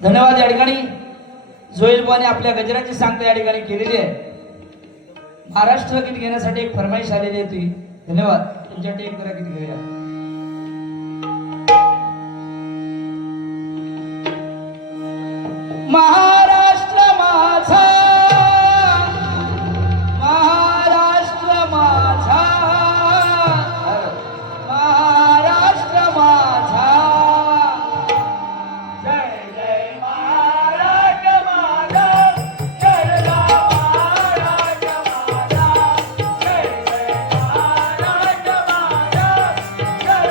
धन्यवाद। या ठिकाणी जोईल बुवाने आपल्या गजराची सांगता या ठिकाणी केलेली आहे। महाराष्ट्र गीत घेण्यासाठी एक फरमाईश आलेली आहे ती। धन्यवाद। तुमच्यासाठी एक जरा गीत घेऊया। महाराष्ट्र माझा, महाराष्ट्र माझा, महाराष्ट्र माझा, जय जय महाराष्ट्र माझा, जय महाराष्ट्र माझा, जय जय महाराष्ट्र माझा, जय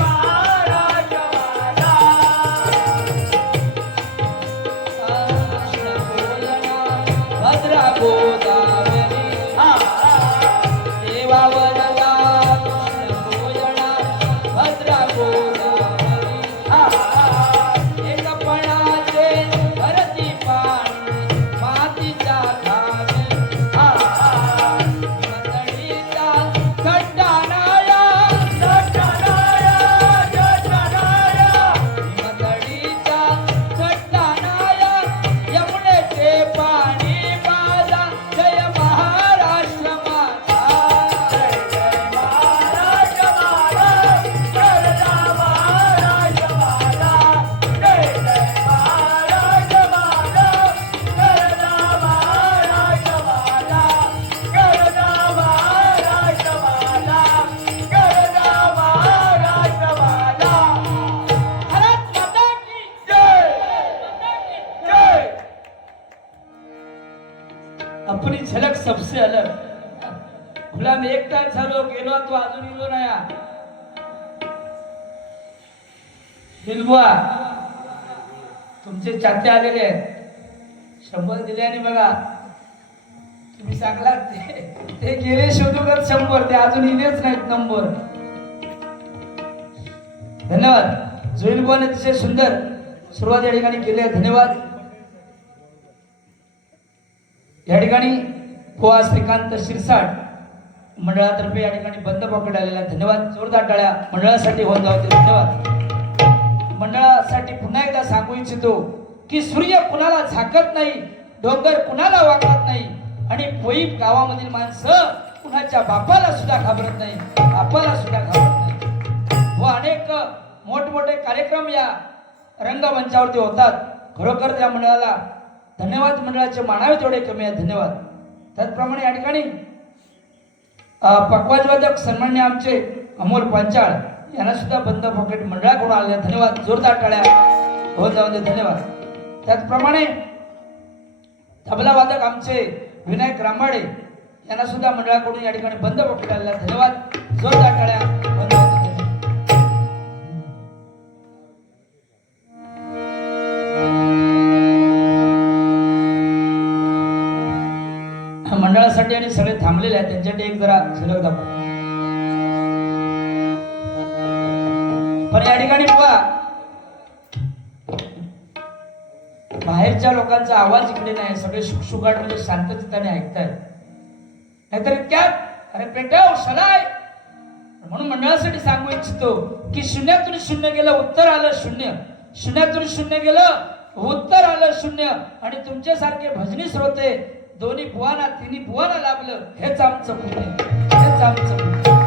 महाराष्ट्र माझा। भद्रा गोदावरी देवा वरदा कृष्ण भद्रा गोदावरी एकपणाचे भरती पाणी मातीच्या घामे मंडळीचा चट्टानाया चट्टानाया चट्टानाया मंडळीचा चट्टानाया यमुनेचे पाणी माझा जय महाराष्ट्र माझा जय जय महाराष्ट्र माझा गरजा महाराष्ट्र माझा जय जय महाराष्ट्र माझा गरजा महाराष्ट्र माझा गरजा महाराष्ट्र माझा गरजा महाराष्ट्र माझा। भारत माता की जय, माता की जय। अपनी झलक सबसे अलग। खुला में एक टाइम झालो गेलो तो अजून गेलो नाही। बिलबुआ तुमचे चाहते आलेले आहेत। 100 दिले आणि बघा तुम्ही सांगलात ते गेले शोधून 100 ते अजून इलेच नाहीत नंबर। धन्यवाद। जोईल बुवाने अतिशय सुंदर सुरुवात या ठिकाणी केली आहे। धन्यवाद। या ठिकाणी बुवा श्रीकांत शिरसाट मंडळातर्फे या ठिकाणी बंद पॉकेट आलेला आहे। धन्यवाद। जोरदार टाळ्या मंडळासाठी होऊन जाऊ दे। धन्यवाद। मंडळासाठी पुन्हा एकदा सांगू इच्छितो की सूर्य कुणाला झाकत नाही, डोंगर कुणाला वाकत नाही आणि पोईप गावामधील माणसं कुणाच्या बापाला सुद्धा घाबरत नाही, बापाला सुद्धा घाबरत नाही। व अनेक मोठमोठे कार्यक्रम या रंगमंचावरती होतात। खरोखर त्या मंडळाला धन्यवाद। मंडळाचे मानावे तेवढे कमी आहे। धन्यवाद। त्याचप्रमाणे या ठिकाणी पकवाजवादक सन्मान्य आमचे अमोल पांचाळ यांना सुद्धा बंद पॉकेट मंडळाकडून आले। धन्यवाद। जोरदार टाळ्या होऊन जाऊन दे। धन्यवाद। त्याचप्रमाणे तबला वादक आमचे विनायक रामाडे यांना सुद्धा मंडळाकडून या ठिकाणी बंद पॉकेट आलेला। धन्यवाद। जोरदार टाळ्या होऊन जाऊन दे। मंडळासाठी आणि सगळे थांबलेले आहेत त्यांच्यासाठी एक जरा झलक दाखव। पण या ठिकाणी बघा बाहेरच्या लोकांचा आवाज इकडे नाही, सगळे शुकशुकाट म्हणजे शांतचित्ताने ऐकतायत। नाहीतर इतक्यात अरे पेटव शलाय। म्हणून मंडळासाठी सांगू इच्छितो की शून्यातून शून्य गेलं उत्तर आलं शून्य, शून्यातून शून्य गेलं उत्तर आलं शून्य। आणि तुमच्यासारखे भजनी श्रोते दोन्ही बुवाना तिन्ही बुवाना लाभलं हेच आमचं पुण्य, हेच आमचं पुण्य।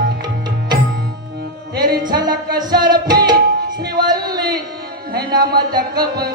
तेरी झलक शर्फी श्रीवल्ली है नाम कबर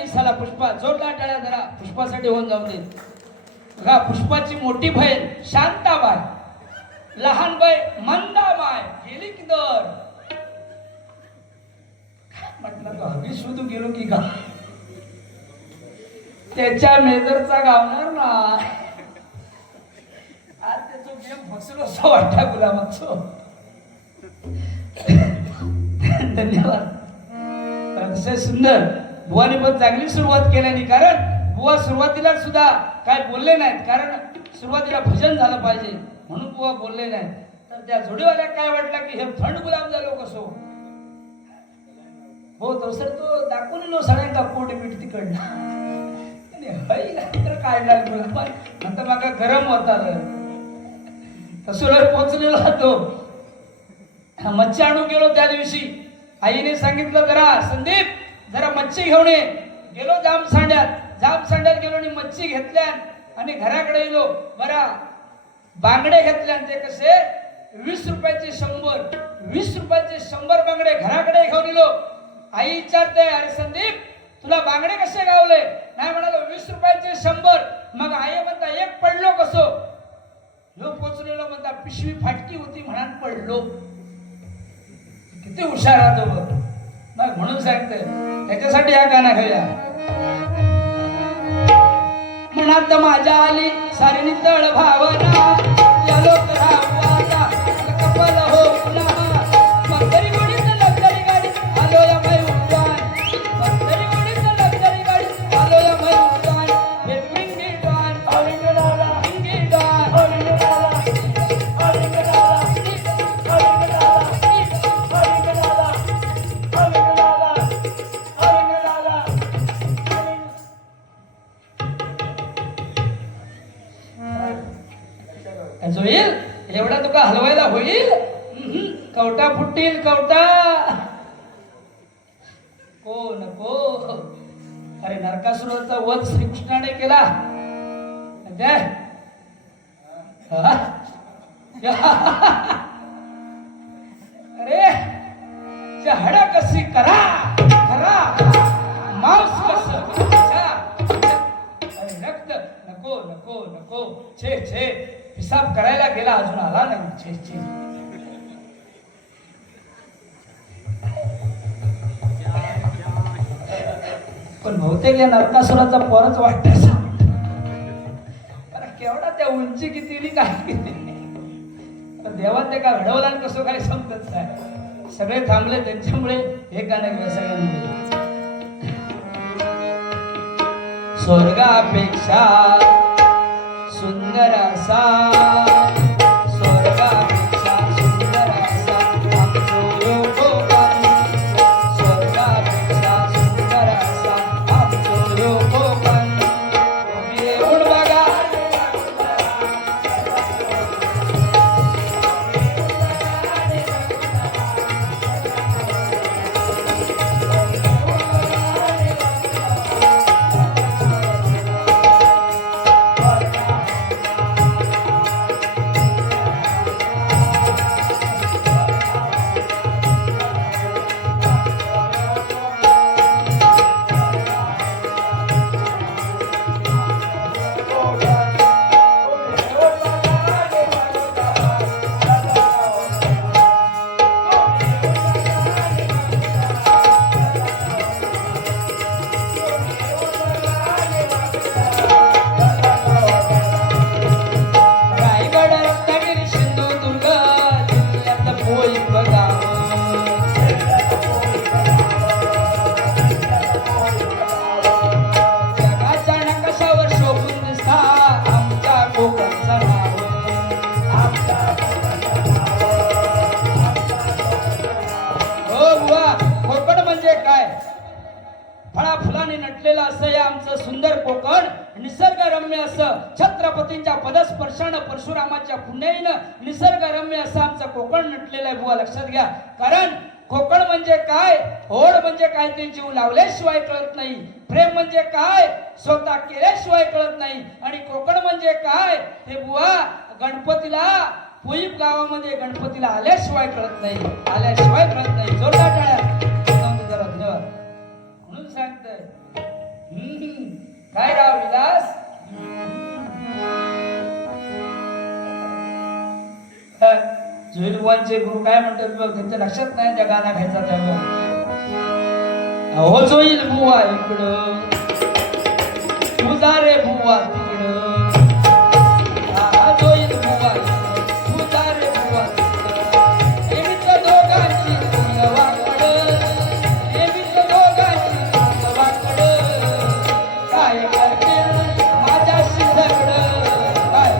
नाही साला पुष्पा, जोरदार टाळ्या जरा पुष्पासाठी होऊन जाऊ दे. बघा पुष्पाची मोठी बहीण शांताबाई, लहान बाई मंदाबाई गेली की दर. म्हटलं तो हवी शोधू गेलो की का त्याच्या मेजरचा गावणार ना. आज त्याचं गेम फसलो असं वाटता गुलामाचो. धन्यवाद. अतिशय सुंदर. बुवाने पण चांगली सुरुवात केल्याने, कारण बुवा सुरुवातीला सुद्धा काय बोलले नाहीत, कारण सुरुवातीला भजन झालं पाहिजे म्हणून बुवा बोलले नाहीत. तर त्या जोडीवाल्या काय वाटलं की हे थंड गुलाब झालो कसो हो तो सर तो दाखवून लो सगळ्यांना पोट पीठ तिकडनं तर काय लागलं पण नंतर मागा गरम होता तसं पोचलेलो होतो. मच्छी आणून गेलो त्या दिवशी. आईने सांगितलं जरा संदीप जरा मच्छी घेऊन ये. गेलो जामसांड्यात गेलो आणि मच्छी घेतल्या आणि घराकडे गेलो. बरा बांगडे घेतल्या ते कसे 20 रुपयाचे 100, 20 रुपयाचे 100 बांगडे घराकडे घेऊन गेलो. आई विचारते अरे संदीप तुला बांगडे कसे गावले. नाही म्हणालो 20 रुपयाचे 100. मग आई म्हणता एक पडलो कसो. ह्यो पोचलेलो म्हणता पिशवी फाटकी होती म्हणून पडलो. किती हुशार राहतो बघ. मग म्हणून सांगते त्याच्यासाठी हा गाणं घेऊया. मनात माझ्या आली सारी तळ भावना या लोक रावता कपाल हो पुन्हा मंदरी गोडीत लक्झरी गाडी आलो या मै उद्यान. मंदरी गोडीत लक्झरी गाडी आलो या मै उद्यान. मिंगी डॉन ऑलिंगडाला मिंगी डॉन ऑलिंगडाला ऑलिंगडाला ऑलिंगडाला ऑलिंगडाला ऑलिंगडाला होईल एवढा तुका हलवायला होईल. कवटा फुटतील कवटा को नको. अरे नरकासुराचा वध श्रीकृष्णाने केला. अरे चहडा कशी करा करा मांस कस. अरे रक्त नको नको नको. छे छे हिसाब करायला गेला अजून आला नाही. छे छे पण बहुतेक या नरकासुराचा पोरच वाटत. केवढा त्या उंची किती काय किती देवान ते काय घडवला कसं काय समजत नाही. सगळे थांबले त्यांच्यामुळे हे गाणं घेऊया सगळ्यांमुळे. स्वर्गापेक्षा सुंदर असा स्वर्गापेक्षा सुंदर असा आमचो कोकण. स्वर्गापेक्षा सुंदर असा आमचो कोकण. तुम्ही येऊन बघा. नटलेलं असं या आमचं सुंदर कोकण. निसर्गरम्य असं छत्रपतींच्या पदस्पर्शानं परशुरामाच्या पुण्याईनं निसर्गरम्य असं आमचं कोकण नटलेलं आहे. बुवा लक्षात घ्या. कारण कोकण म्हणजे काय, ओढ म्हणजे काय ते जीव लावल्याशिवाय कळत नाही. प्रेम म्हणजे काय स्वतः केल्याशिवाय कळत नाही. आणि कोकण म्हणजे काय ते बुवा गणपतीला पुईप गावामध्ये गणपतीला आल्याशिवाय कळत नाही. आल्याशिवाय कळत नाही. जोरदार टाळ्या. धन्यवाद. म्हणून सांगतोय काय राव विलास जुलवांचे गुरु काय म्हणतात बघ त्यांच्या लक्षात नाही त्या गाणा घ्यायचा त्यामुळे अहो जोईल बुवा इकडं तुझा रे बुवा तिकडं हा जोईल बुवा तुझा रे बुवा नेहमीच दोघांची वाकड नेहमीच दोघांची वाकड काय करते माझ्याशी झगड काय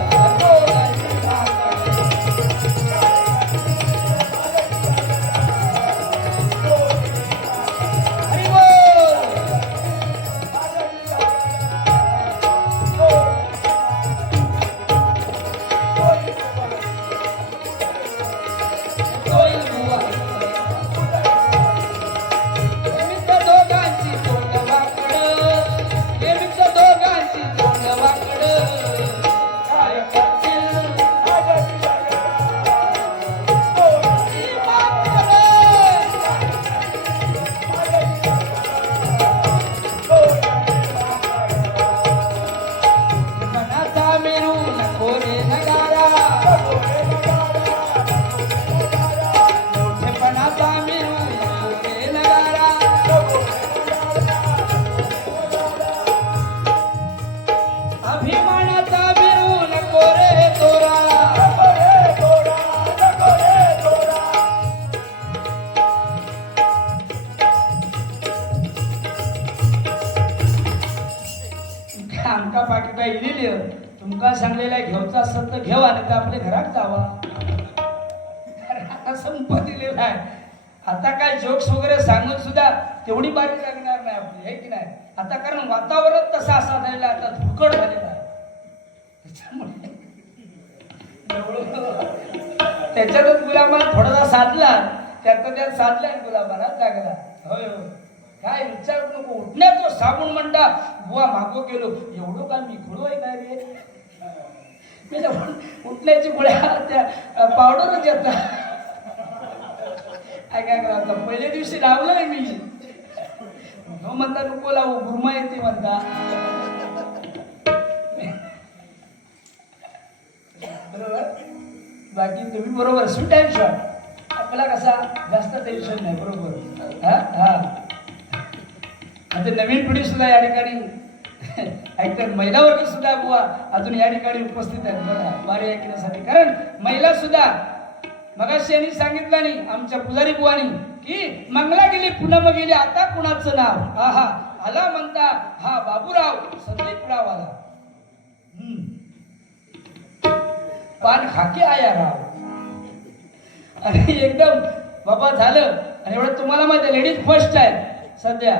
आमका पाठीला इलेली तुमका सांगलेला घेऊचा असेल तर घेवा नाही तर आपल्या घरात जावा आता संप दिलेला आहे आता काय जोक्स वगैरे सांगून सुद्धा तेवढी बारी लागणार नाही आपली आहे की नाही आता कारण वातावरण तसं असा झालेला आता धुकड झालेला आहे त्याच्यातच गुलाबाला थोडासा साधला त्यात साधलाय गुलाबाला लागला होय होय काय विचार नको उठण्यात तो साबून म्हणता बुवा मागो गेलो एवढं का मी खुडो आहे काय रे उठण्याची गोळ्या त्या पावडरच येतात काय करा पहिल्या दिवशी लावलंय मी no म्हणता नको लावू गुरमा येते म्हणता बरोबर बाकी तुम्ही बरोबर स्वीट अँड शॉर्ट आपला कसा जास्त टेन्शन नाही बरोबर हा हा आता नवीन पिढी सुद्धा या ठिकाणी ऐकतात महिला वर्ग सुद्धा बुवा अजून या ठिकाणी उपस्थित आहेत बघा बारी ऐकण्यासाठी कारण महिला सुद्धा मगाशी यांनी सांगितलं नाही आमच्या पुजारी बुवानी की मंगला गेली पुनम गेली आता कुणाचं नाव आहा आला म्हणता हा बाबूराव संदीपराव आला पान खाके आया राव आणि एकदम बाबा झालं आणि एवढं तुम्हाला माहिती लेडीज फर्स्ट आहे सध्या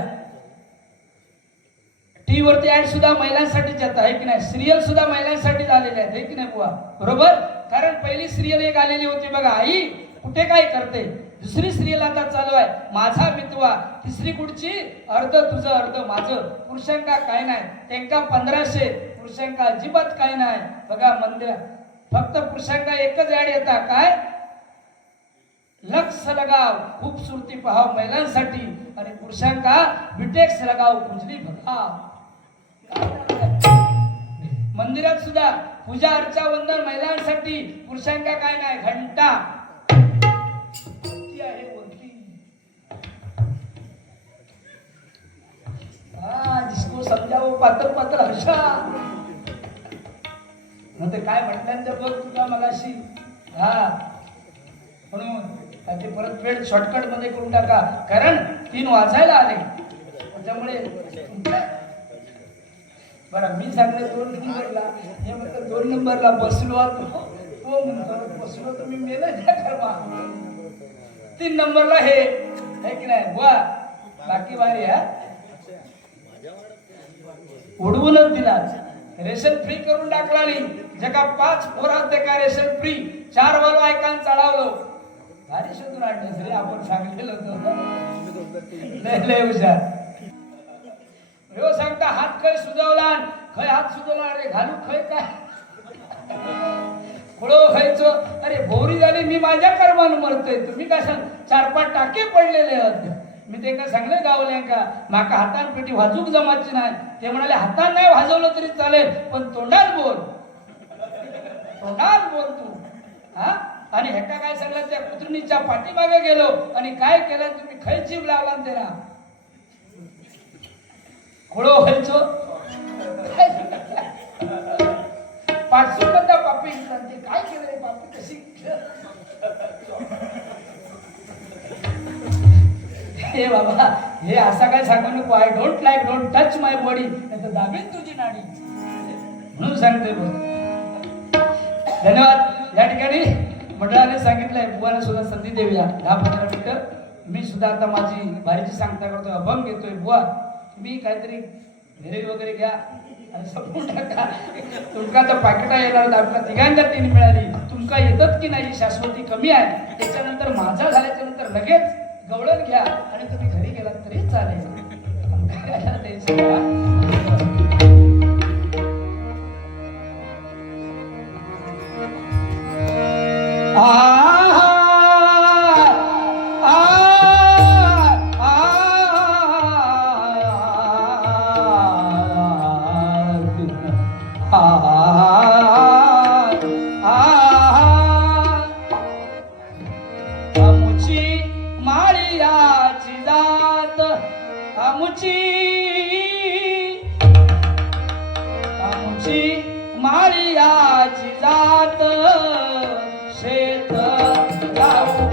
टीव्ही वरती ऍड सुद्धा महिलांसाठीच येतात आहे की नाही सिरियल सुद्धा महिलांसाठी आलेले आहेत की नाही बुवा बरोबर कारण पहिली सिरियल एक आलेली होती बघा आई कुठे काय करते दुसरी सिरियल आता चालू आहे माझा मितवा तिसरी कुठची अर्ध तुझं अर्ध माझं पुरुषांका काय नाही त्यांका 1500 पुरुषांका अजिबात काय नाही बघा मंदिर फक्त पुरुषांका एकच ऍड येतात काय लक्ष लगाव खूबसूरती पहाव महिलांसाठी आणि पुरुषांका बिटेक्स लगाव कुंजली बघा मंदिरात सुद्धा पूजा अर्चा वंदन महिलांसाठी पुरुषांका काय नाही घंटा आहे जिसको समजावं पातळ पातळ हर्षा काय म्हटल्यानंतर बघ तुला मगाशी हा म्हणून ते परत वेळ शॉर्टकट मध्ये करून टाका कारण 3 वाजायला आले त्याच्यामुळे बरं मी सांगले 2 नंबरला हे म्हणतात 2 नंबरला बसलो तो म्हणतो बसलो तुम्ही मेला त्या कर्मा 3 नंबरला हे आहे की नाही वा बाकी बारी हा उडवूनच दिला रेशन फ्री करून टाकला जगा 5 पोरात ते का रेशन फ्री 4 वालो ऐकान चढावलो भारी शोधून आणले तरी आपण सांगितलेलं होतं लय हुशार ह्यो सांगता हात खय सुजवला खय हात सुजवला अरे घालू खय काय खोळो खायचो अरे भोवरी झाली मी माझ्या कर्मानं मरतोय तुम्ही काय सांग 4-5 टाके पडलेले आहेत मी ते काय सांगले गावले का माका हातान पेटी वाजूक जमायची नाही. ते म्हणाले हातान नाही वाजवलं तरी चालेल पण तोंडात बोल, तोंडात बोल तू. हा आणि ह्याका काय सांगलं त्या कुत्रणीच्या पाठीमागे गेलो आणि काय केलं तुम्ही खै जीव लावला त्याला खोळो व्हायचो पाठसून बंदा पापी ते काय केलं रे पापी कशी हे बाबा हे असा काय सांगू नको. I don't like don't touch my body नाही तर दाबीन तुझी नाडी म्हणून सांगते बघ. धन्यवाद. या ठिकाणी मंडळाने सांगितलंय बुवाला सुद्धा संधी देऊया 10-15 मिनिटं. मी सुद्धा आता माझी भारीची सांगता करतोय अभंग घेतोय. बुवा तुम्ही काहीतरी घरी वगैरे घ्या आणि संपून टाका. तुमका तर पाकिटा येणार आपल्या तिघांच्या 3 मिळाली. तुमका येतात की नाही शाश्वती कमी आहे. त्याच्यानंतर माझा झाल्याच्या नंतर लगेच गवळण घ्या आणि तुम्ही घरी गेलात तरी चालेल. माळियाची जात शेत जाऊ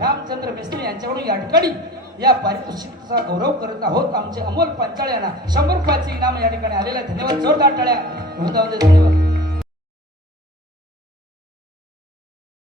रामचंद्र मिस्त्री यांच्याकडून या ठिकाणी या पारितोषिकाचा गौरव करत आहोत. आमचे अमोल पांचाळ यांना 100 रुपयाचे इनाम या ठिकाणी आलेलं आहे. धन्यवाद. जोरदार टाळ्या. धन्यवाद.